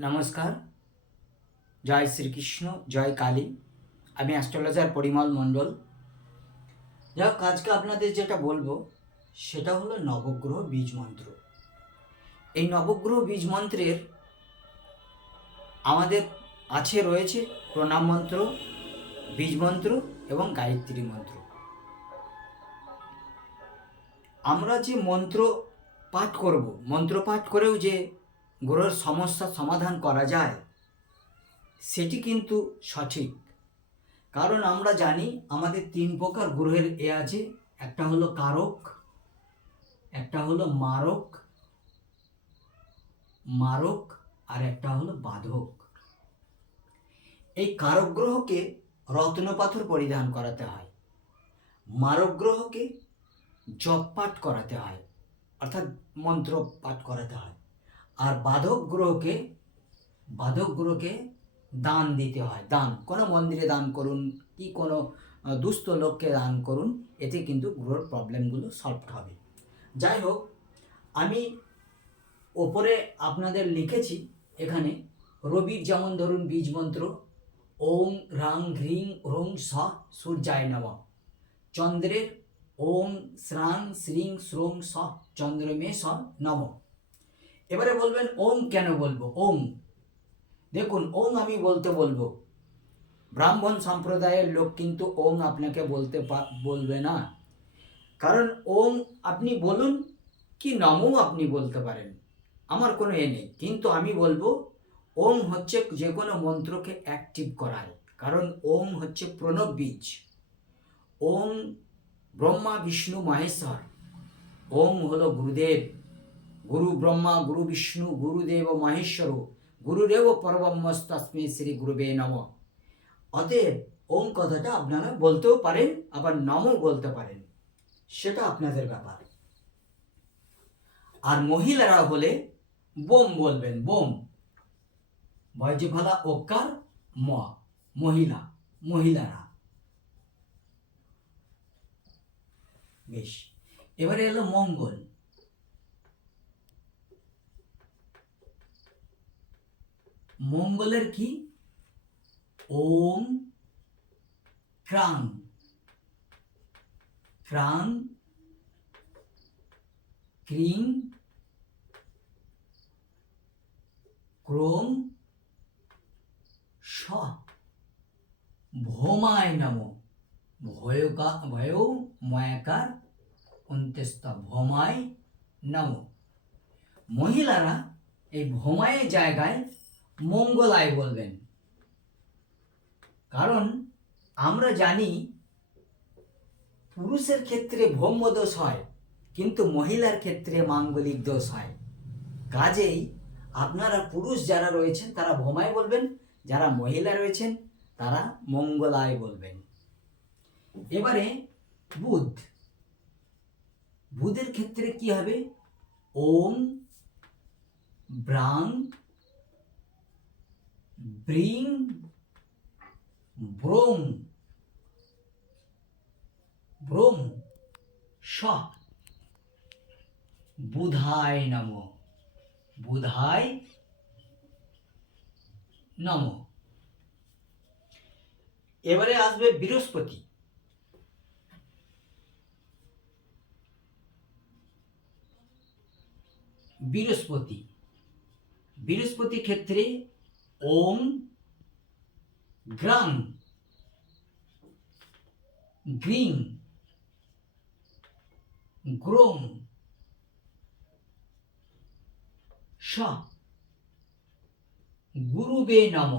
নমস্কার। জয় শ্রীকৃষ্ণ, জয় কালী। আমি অ্যাস্ট্রোলজার পরিমল মণ্ডল। যাই হোক, আজকে আপনাদের যেটা বলব, সেটা হলো নবগ্রহ বীজ মন্ত্র। এই নবগ্রহ বীজ মন্ত্রের আমাদের আছে, রয়েছে প্রণাম মন্ত্র, বীজ মন্ত্র এবং গায়ত্রী মন্ত্র। আমরা যে মন্ত্র পাঠ করব, মন্ত্র পাঠ করেও যে গ্রহের সমস্যার সমাধান করা যায়। সেটি কিন্তু সঠিক। কারণ আমরা জানি, আমাদের তিন প্রকার গ্রহের এ আছে। একটা হলো কারক, একটা হলো মারক মারক, আর একটা হলো বাধক। এই কারক গ্রহকে রত্ন পাথর পরিধান করাতে হয়। মারক গ্রহকে জপ পাঠ করাতে হয়, অর্থাৎ মন্ত্র পাঠ করাতে হয়। আর বাধক গ্রহকে বাধক গ্রহকে দান দিতে হয়, দান। কোনো মন্দিরে দান করুন কি কোনো দুস্থ লোককে দান করুন, এতে কিন্তু গ্রহর প্রবলেমগুলো সলভ হবে। যাই হোক, আমি ওপরে আপনাদের লিখেছি এখানে, রবির যেমন ধরুন বীজ মন্ত্র ওং রাং হ্রিং রং স সূর্যায় নম। চন্দ্রের ওং শ্রাং শ্রিং শ্রোং স, চন্দ্রমে স নম। এবারে বলবেন ওম কেন বলব? ওম। দেখুন, ওম আমি বলতে বলব। ব্রাহ্মণ সম্প্রদায়ের লোক কিন্তু ওম আপনাকে বলতে বলবে না। কারণ ওম আপনি বলুন কি নমও আপনি বলতে পারেন। আমার কোনো এ নেই। কিন্তু আমি বলব, ওম হচ্ছে যে কোনো মন্ত্রকে অ্যাক্টিভ করায় কারণ ওম হচ্ছে প্রণব বীজ। ওম ব্রহ্মা, বিষ্ণু, মহেশ্বর। ওম হলো গুরুদেব। গুরু ব্রহ্মা গুরু বিষ্ণু গুরুদেব মহেশ্বর গুরুদেব পরবম্মস্তস্মৈ শ্রী গুরুবে নম অতএব ওম কথাটা আপনারা বলতেও পারেন, আবার নমও বলতে পারেন। সেটা আপনাদের ব্যাপার। আর মহিলারা হলে বোম বলবেন, বোম। বয়জিফলা ওকার ম, মহিলা, মহিলারা। বেশ, এবারে এলো মঙ্গল। মঙ্গলের কি? ওম ক্রাং ক্রাং ক্রিং ক্রোম, স। ভোমায় নম। ভয়কা, ভয় ময়াকার অন্ত্যস্ত ভোমায় নম। মহিলারা এই ভোমায়ের জায়গায় মঙ্গলায় বলবেন। কারণ আমরা জানি পুরুষের ক্ষেত্রে ভৌম দোষ হয়, কিন্তু মহিলার ক্ষেত্রে মাঙ্গলিক দোষ হয়। কাজেই আপনারা পুরুষ যারা রয়েছেন, তারা ভোমায় বলবেন, যারা মহিলা রয়েছেন, তারা মঙ্গলায় বলবেন। এবারে বুধ। বুধের ক্ষেত্রে কি হবে? ওম, ব্রাং ব্রিং ব্রোম ব্রোম স বুধায় নম বুধায় নম এবারে আসবে বৃহস্পতি। বৃহস্পতি। বৃহস্পতি ক্ষেত্রে ওম গ্রাং গ্রিং গ্রোং স, গুরুবে নম।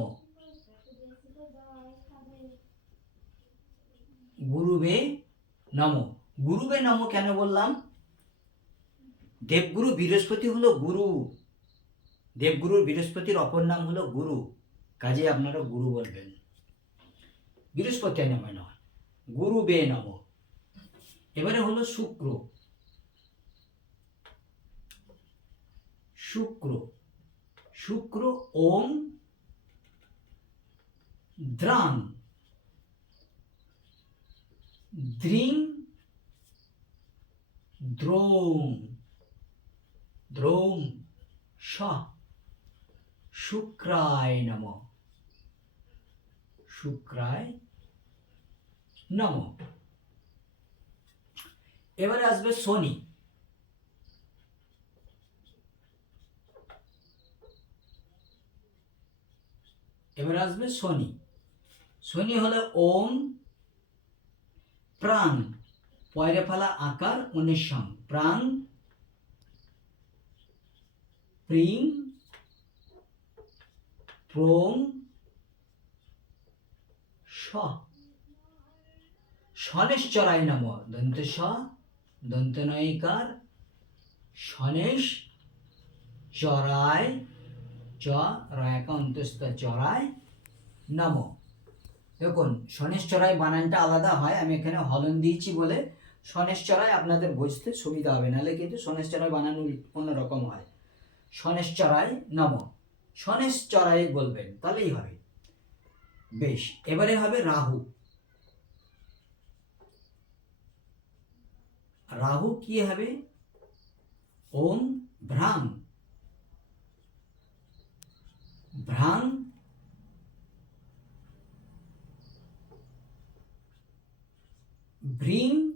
গুরুবে নম। গুরুবে নম কেন বললাম? দেবগুরু বৃহস্পতি হলো গুরু। দেবগুরুর বৃহস্পতির অপর নাম হলো গুরু। কাজে আপনারা গুরু বলবেন। বৃহস্পতি নামে নয় গুরু বে নম। এবারে হলো শুক্র। শুক্র। শুক্র ওম দ্রাং দ্রিং দ্রোং দ্রোং স। শুক্রায় নম। শুক্রায় নম। এবারে আসবে শনি। এবারে আসবে শনি। শনি হলো ওম, প্রাণ, পয়রে ফেলা আকার উনিশম প্রাণ, প্রিং প্রং স সনেশ্বরায় নম। দন্ত স, দন্ত নয়িকার সনেশ চরায় চ, রয়াকা অন্তস্থ চরায় নম। দেখুন শনেশ্বরায় বানানটা আলাদা হয়। আমি এখানে হলন দিয়েছি বলে শনেশ্বরায় আপনাদের বুঝতে সুবিধা হবে। নাহলে কিন্তু শনেশ্বরায় বানানো অন্যরকম হয়। শনেশ্বরায় নম। শনেশ্বরায় বলবেন, তাহলেই হবে। বেশ, এবারে হবে রাহু। রাহু কি হবে? ওম ভ্রাং ভ্রাং ভ্রিং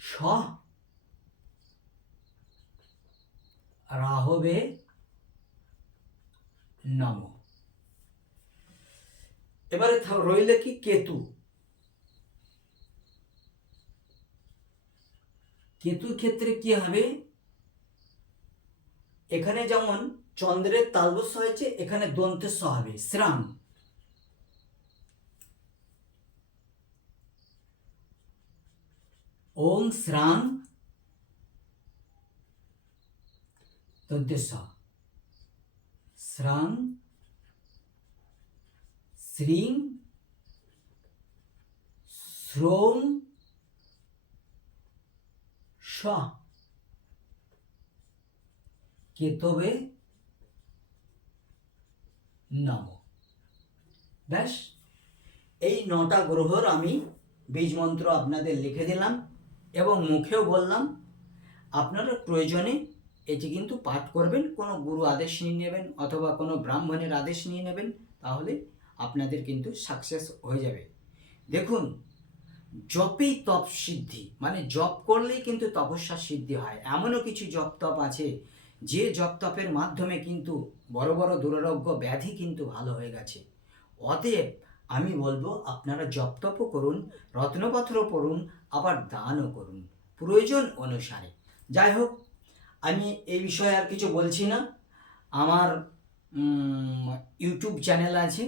স রাহবে নম। এবারে রইল কি কেতু? কেতুর ক্ষেত্রে কি হবে? এখানে যেমন চন্দ্রের তালবস্য হয়েছে, এখানে দন্তেস্ব হবে, শ্রাম। ওম শ্রাম, দন্তেস্ব। শ্রাম শ্রীং শ্রোং স কেতবে নম। ব্যাস, এই নটা গ্রহর আমি বীজ মন্ত্র আপনাদের লিখে দিলাম এবং মুখেও বললাম, আপনারা প্রয়োজনে এটি কিন্তু পাঠ করবেন, কোনো গুরু আদেশ নিয়ে নেবেন অথবা কোনো ব্রাহ্মণের আদেশ নিয়ে নেবেন, তাহলে আপনাদের কিন্তু সাকসেস হয়ে যাবে। দেখুন, জপেই তপ সিদ্ধি মানে জপ করলেই কিন্তু তপস্যা সিদ্ধি হয়। এমনও কিছু জপ তপ আছে, যে জপ তপের মাধ্যমে কিন্তু বড় বড় দুরারোগ্য ব্যাধি কিন্তু ভালো হয়ে গেছে। অতএব আমি বলব, আপনারা জপ তপও করুন রত্নপত্র পড়ুন, আবার দানও করুন, প্রয়োজন অনুসারে। যাই হোক আমি এই বিষয়ে আর কিছু বলছি না। আমার ইউটিউব চ্যানেল আছে,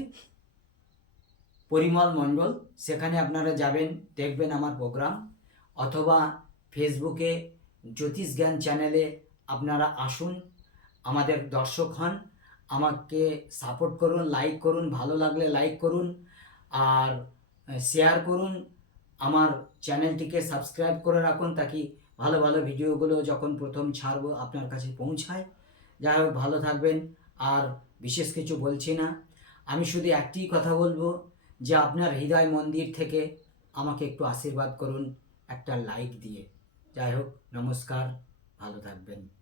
পরিমল মণ্ডল। সেখানে আপনারা যাবেন, দেখবেন আমার প্রোগ্রাম অথবা ফেসবুকে জ্যোতিষ জ্ঞান চ্যানেলে আপনারা আসুন, আমাদের দর্শক হন। আমাকে সাপোর্ট করুন লাইক করুন, ভালো লাগলে লাইক করুন। আর শেয়ার করুন। আমার চ্যানেলটিকে সাবস্ক্রাইব করে রাখুন, তাকি ভালো ভালো ভিডিওগুলো যখন প্রথম ছাড়বো আপনার কাছে পৌঁছায়। যাই হোক, ভালো থাকবেন। আর বিশেষ কিছু বলছি না। আমি শুধু একটিই কথা বলব যে আপনার হৃদয় মন্দির থেকে আমাকে একটু আশীর্বাদ করুন, একটা লাইক দিয়ে। যাই হোক, নমস্কার, ভালো থাকবেন।